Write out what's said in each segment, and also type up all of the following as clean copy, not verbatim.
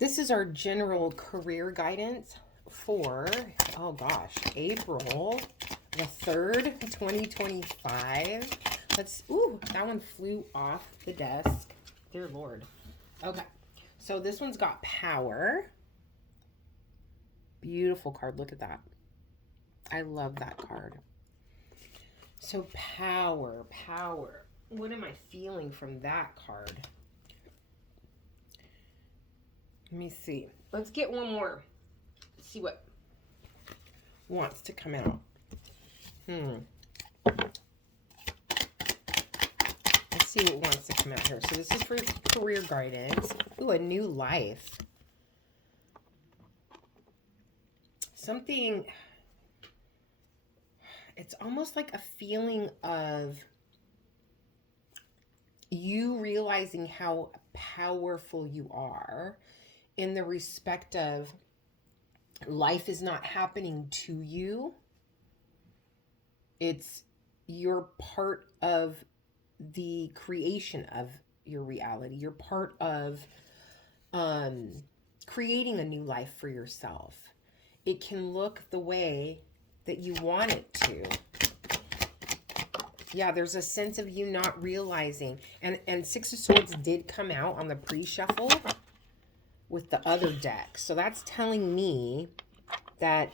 This is our general career guidance for, oh gosh, April the 3rd, 2025. That one flew off the desk. Dear Lord. Okay, so this one's got power. Beautiful card. Look at that. I love that card. So power. What am I feeling from that card? Let me see. Let's get one more. See what wants to come out. Let's see what wants to come out here. So this is for career guidance. Ooh, a new life. Something, it's almost like a feeling of you realizing how powerful you are in the respect of life is not happening to you. You're part of the creation of your reality. You're part of creating a new life for yourself. It can look the way that you want it to. Yeah, there's a sense of you not realizing. And Six of Swords did come out on the pre-shuffle with the other deck. So that's telling me that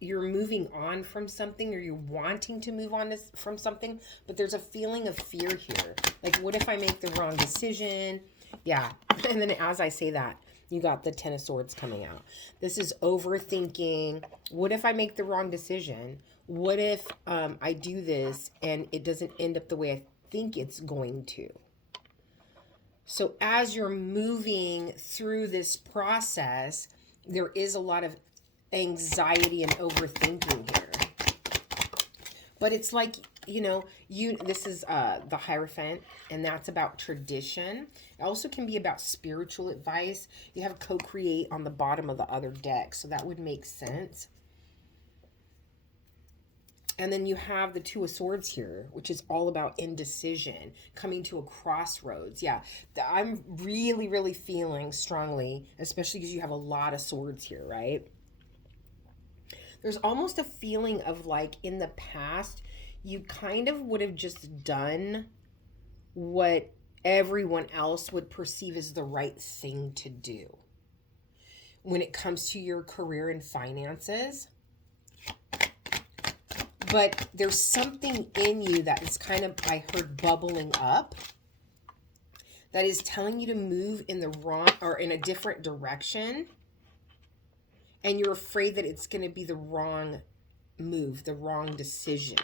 you're moving on from something, or you're wanting to move on from something, but there's a feeling of fear here. Like, what if I make the wrong decision? Yeah. And then as I say that, you got the Ten of Swords coming out. This is overthinking. What if I make the wrong decision? What if I do this and it doesn't end up the way I think it's going to? So as you're moving through this process, there is a lot of anxiety and overthinking here. But it's like, this is the Hierophant, and that's about tradition. It also can be about spiritual advice. You have co-create on the bottom of the other deck, so that would make sense. And then you have the Two of Swords here, which is all about indecision, coming to a crossroads. Yeah, I'm really, really feeling strongly, especially because you have a lot of swords here, right? There's almost a feeling of like in the past, you kind of would have just done what everyone else would perceive as the right thing to do when it comes to your career and finances. But there's something in you that is kind of, I heard, bubbling up that is telling you to move in the wrong or in a different direction. And you're afraid that it's going to be the wrong move, the wrong decision.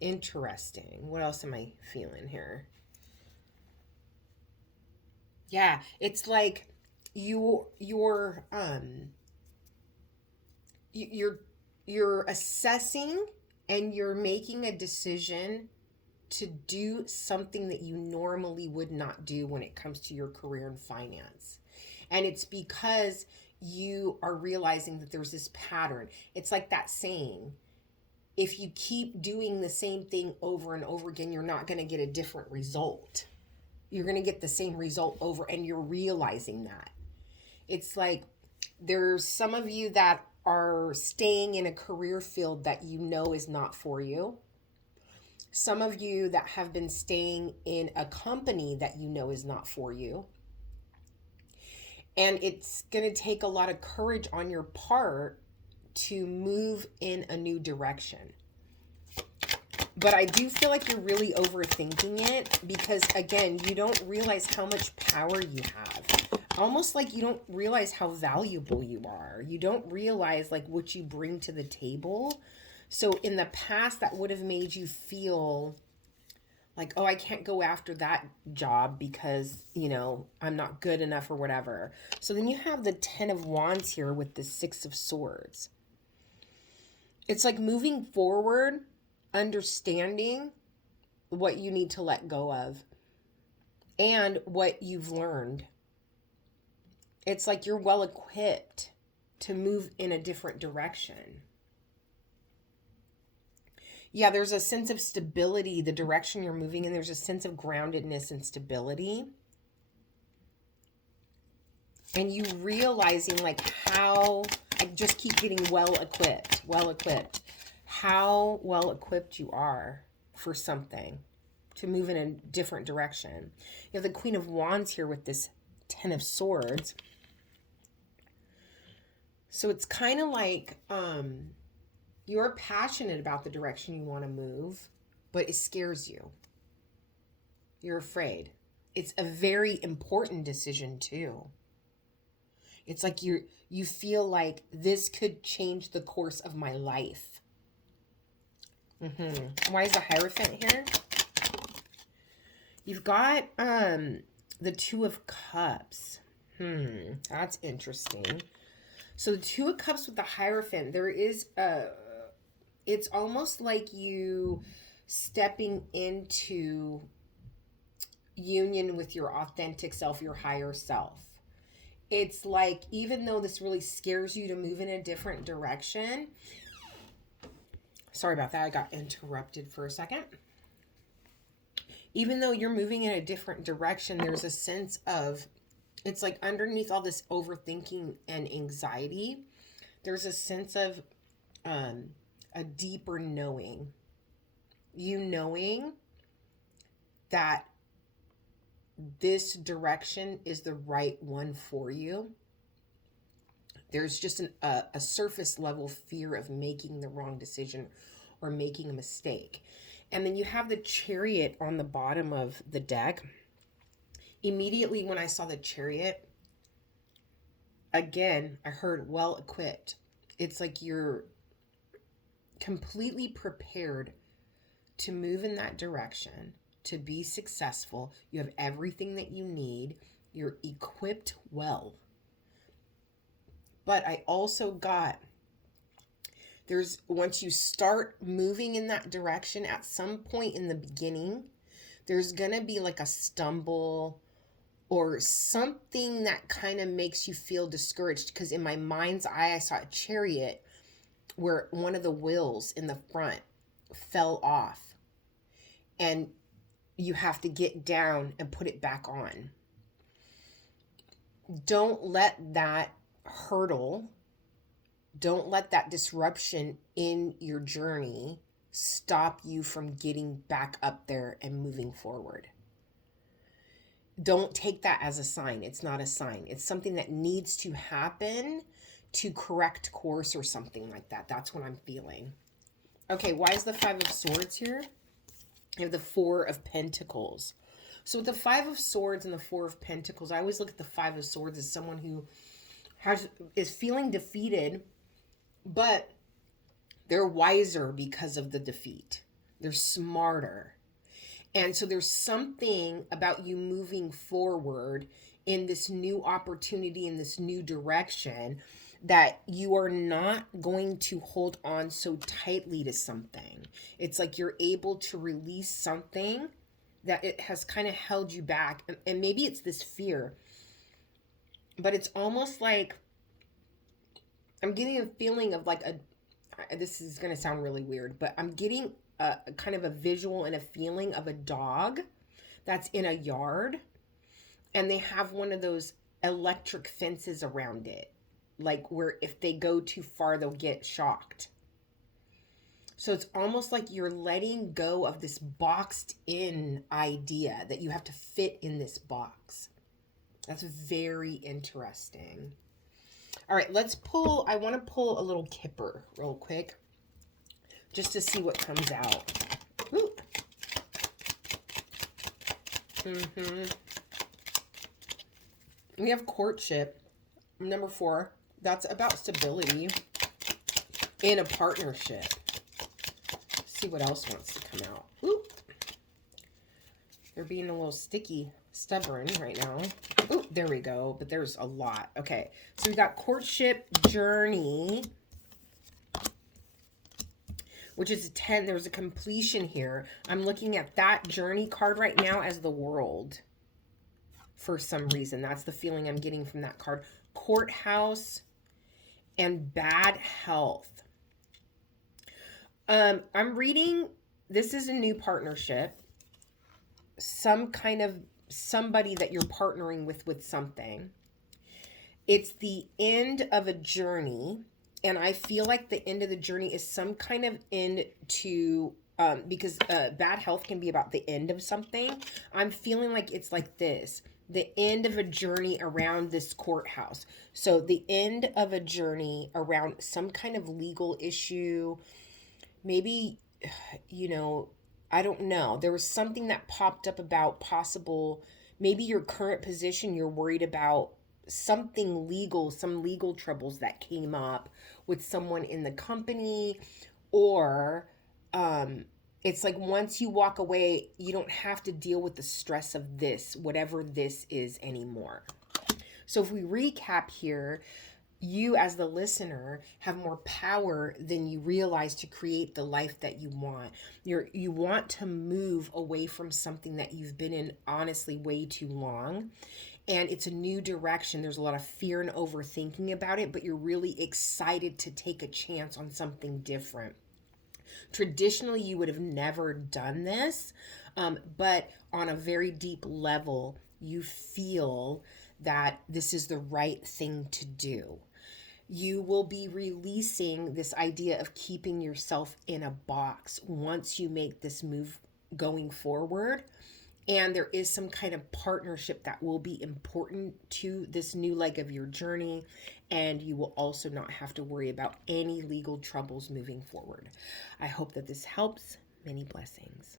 Interesting. What else am I feeling here? Yeah, it's like you're assessing and you're making a decision to do something that you normally would not do when it comes to your career and finance. And it's because you are realizing that there's this pattern. It's like that saying, if you keep doing the same thing over and over again, you're not going to get a different result. You're going to get the same result over, and you're realizing that. It's like there's some of you that are staying in a career field that you know is not for you. Some of you that have been staying in a company that you know is not for you. And it's going to take a lot of courage on your part to move in a new direction. But I do feel like you're really overthinking it because, again, you don't realize how much power you have. Almost like you don't realize how valuable you are. You don't realize like what you bring to the table. So in the past, that would have made you feel like, oh, I can't go after that job because, I'm not good enough or whatever. So then you have the Ten of Wands here with the Six of Swords. It's like moving forward, understanding what you need to let go of and what you've learned. It's like you're well equipped to move in a different direction. Yeah, there's a sense of stability, the direction you're moving in. There's a sense of groundedness and stability. And you realizing like how, I just keep getting well equipped, how well equipped you are for something to move in a different direction. You have the Queen of Wands here with this Ten of Swords. So it's kind of like you're passionate about the direction you want to move, but it scares you. You're afraid. It's a very important decision too. It's like you feel like this could change the course of my life. Why is the Hierophant here? You've got the Two of Cups. That's interesting. So the Two of Cups with the Hierophant, there is it's almost like you stepping into union with your authentic self, your higher self. It's like, even though this really scares you to move in a different direction. Sorry about that. I got interrupted for a second. Even though you're moving in a different direction, there's a sense of, it's like underneath all this overthinking and anxiety, there's a sense of a deeper knowing. You knowing that this direction is the right one for you. There's just a surface level fear of making the wrong decision or making a mistake. And then you have the Chariot on the bottom of the deck. Immediately when I saw the Chariot, again, I heard well equipped. It's like you're completely prepared to move in that direction, to be successful. You have everything that you need. You're equipped well. But I also got, once you start moving in that direction, at some point in the beginning, there's going to be like a stumble or something that kind of makes you feel discouraged. Because in my mind's eye, I saw a Chariot where one of the wheels in the front fell off. And you have to get down and put it back on. Don't let that hurdle, don't let that disruption in your journey stop you from getting back up there and moving forward. Don't take that as a sign. It's not a sign. It's something that needs to happen to correct course or something like that. That's what I'm feeling. Okay, why is the Five of Swords here? You have the Four of Pentacles. So with the Five of Swords and the Four of Pentacles, I always look at the Five of Swords as someone who is feeling defeated, but they're wiser because of the defeat. They're smarter. And so there's something about you moving forward in this new opportunity, in this new direction, that you are not going to hold on so tightly to something. It's like you're able to release something that it has kind of held you back. And maybe it's this fear, but it's almost like I'm getting a feeling of like this is going to sound really weird, but I'm getting a kind of a visual and a feeling of a dog that's in a yard, and they have one of those electric fences around it, like where if they go too far, they'll get shocked. So it's almost like you're letting go of this boxed in idea that you have to fit in this box. That's very interesting. All right, let's pull. I want to pull a little kipper real quick just to see what comes out. Ooh. We have courtship, number 4. That's about stability in a partnership. Let's see what else wants to come out. Ooh. They're being a little stubborn right now. Oh, there we go. But there's a lot. Okay. So we got courtship, journey, which is a 10. There's a completion here. I'm looking at that journey card right now as the World for some reason. That's the feeling I'm getting from that card. Courthouse and bad health. I'm reading, this is a new partnership. Some kind of somebody that you're partnering with something. It's the end of a journey, and I feel like the end of the journey is some kind of end to because bad health can be about the end of something. I'm feeling like it's like this, the end of a journey around this courthouse. So the end of a journey around some kind of legal issue. Maybe, you know, I don't know. There was something that popped up about possible, maybe your current position, you're worried about something legal, some legal troubles that came up with someone in the company, or it's like once you walk away, you don't have to deal with the stress of this, whatever this is anymore. So if we recap here, you as the listener have more power than you realize to create the life that you want. You want to move away from something that you've been in honestly way too long, and it's a new direction. There's a lot of fear and overthinking about it, but you're really excited to take a chance on something different. Traditionally, you would have never done this, but on a very deep level, you feel that this is the right thing to do. You will be releasing this idea of keeping yourself in a box once you make this move going forward. And there is some kind of partnership that will be important to this new leg of your journey. And you will also not have to worry about any legal troubles moving forward. I hope that this helps. Many blessings.